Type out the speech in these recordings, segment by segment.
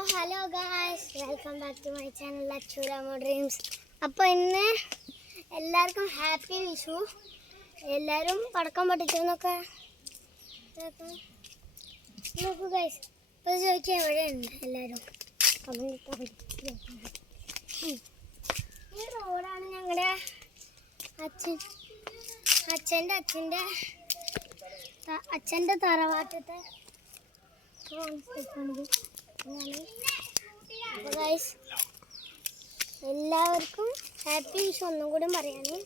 അപ്പോൾ hello guys, welcome back to my channel ലച്ചുരാമോ dreams. അപ്പോൾ ഇന്ന് എല്ലാവർക്കും ഹാപ്പി വിഷു. എല്ലാവരും പടക്കം പൊട്ടിച്ചു എന്നൊക്കെ നോക്കൂ ഗായ്സ്. ഇപ്പോൾ ചോദിച്ചാൽ എവിടെയുണ്ട് എല്ലാവരും. ഈ റോഡാണ് ഞങ്ങളുടെ അച്ഛൻ്റെ തറവാട്ടത്തെ എല്ലാവർക്കും ഹാപ്പി വിഷു ഒന്നും കൂടി പറയാണ്.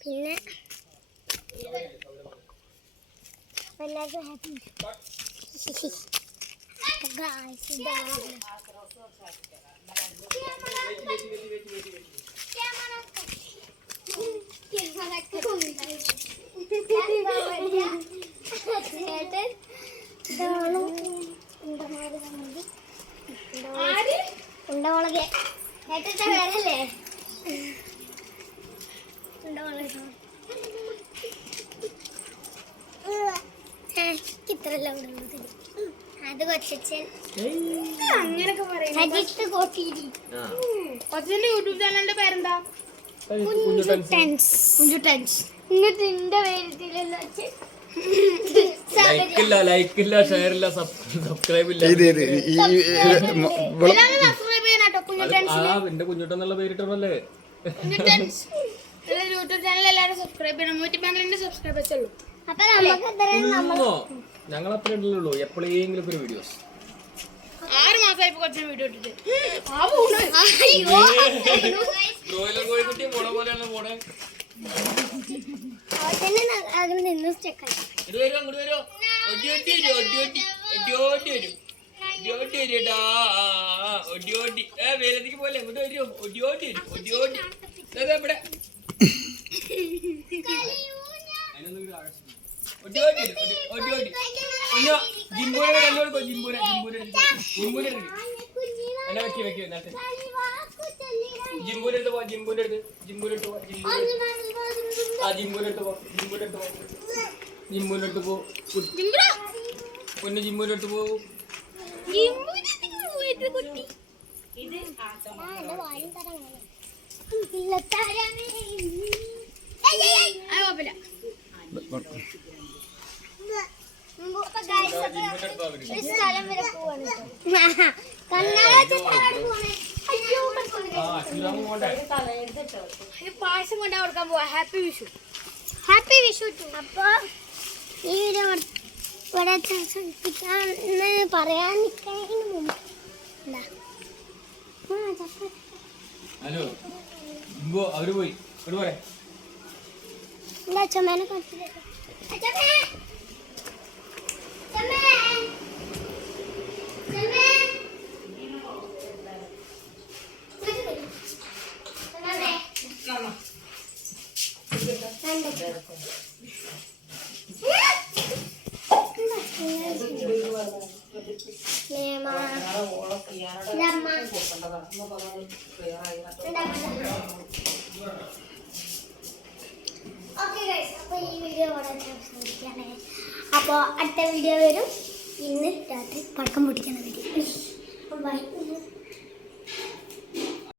പിന്നെ എല്ലാവർക്കും ഹാപ്പി വിഷു. ഉണ്ടമുളക് ഏറ്റ വേറല്ലേ ഉണ്ടമുളക് ഇത്രല്ല ഉണ്ടമുളക്. അത് കൊച്ചച്ഛൻ അങ്ങനൊക്കെ പറയുന്നത്. കൊച്ചന്റെ യൂട്യൂബ് ചാനലിന്റെ പേരെന്താ? ലൈക്കില്ല ഷെയർ ഇല്ല സബ്സ്ക്രൈബ് ഇല്ല. എന്റെ കുഞ്ഞുട്ടെന്നുള്ള പേരിട്ടല്ലേ യൂട്യൂബ് ചാനൽ എല്ലാവരും സബ്സ്ക്രൈബ് ചെയ്യണം. 112 സബ്സ്ക്രൈബേഴ്സ് ഉള്ളൂ. ഞങ്ങൾ അത്ര ഉള്ളൂ. എപ്പോഴെങ്കിലും ഒരു വീഡിയോസ് 6 മാസമായി കുറച്ച് വീഡിയോ ഇട്ടിട്ട് വേലത്തേക്ക് പോലെ ജിംബൂരെ കല്ലോടുക്കോ. ജിംബൂരെ എന്നെ വെക്കി ജിംബൂരെ എടുത്ത് പോ. ജിംബൂരെ എടുത്ത് പോ. പൊന്നു ജിംബൂരെ എടുത്ത് പോ. പായസം കൊണ്ടാ കൊടുക്കാൻ പോവാ. ഹാപ്പി വിഷു. ഹാപ്പി വിഷു. അപ്പൊ ഈ വീഡിയോ ഇവിടെ പറയാൻ നിൽക്കുന്നതിന് മുമ്പ് ഹലോ അവര് പോയി എന്താ അച്ഛമ്മേനെ കാണിച്ചില്ല. അപ്പോൾ അടുത്ത വീഡിയോ വരും. ഇന്ന് രാത്രി പടക്കം പൊട്ടിക്കുന്ന വീഡിയോ. ബൈ.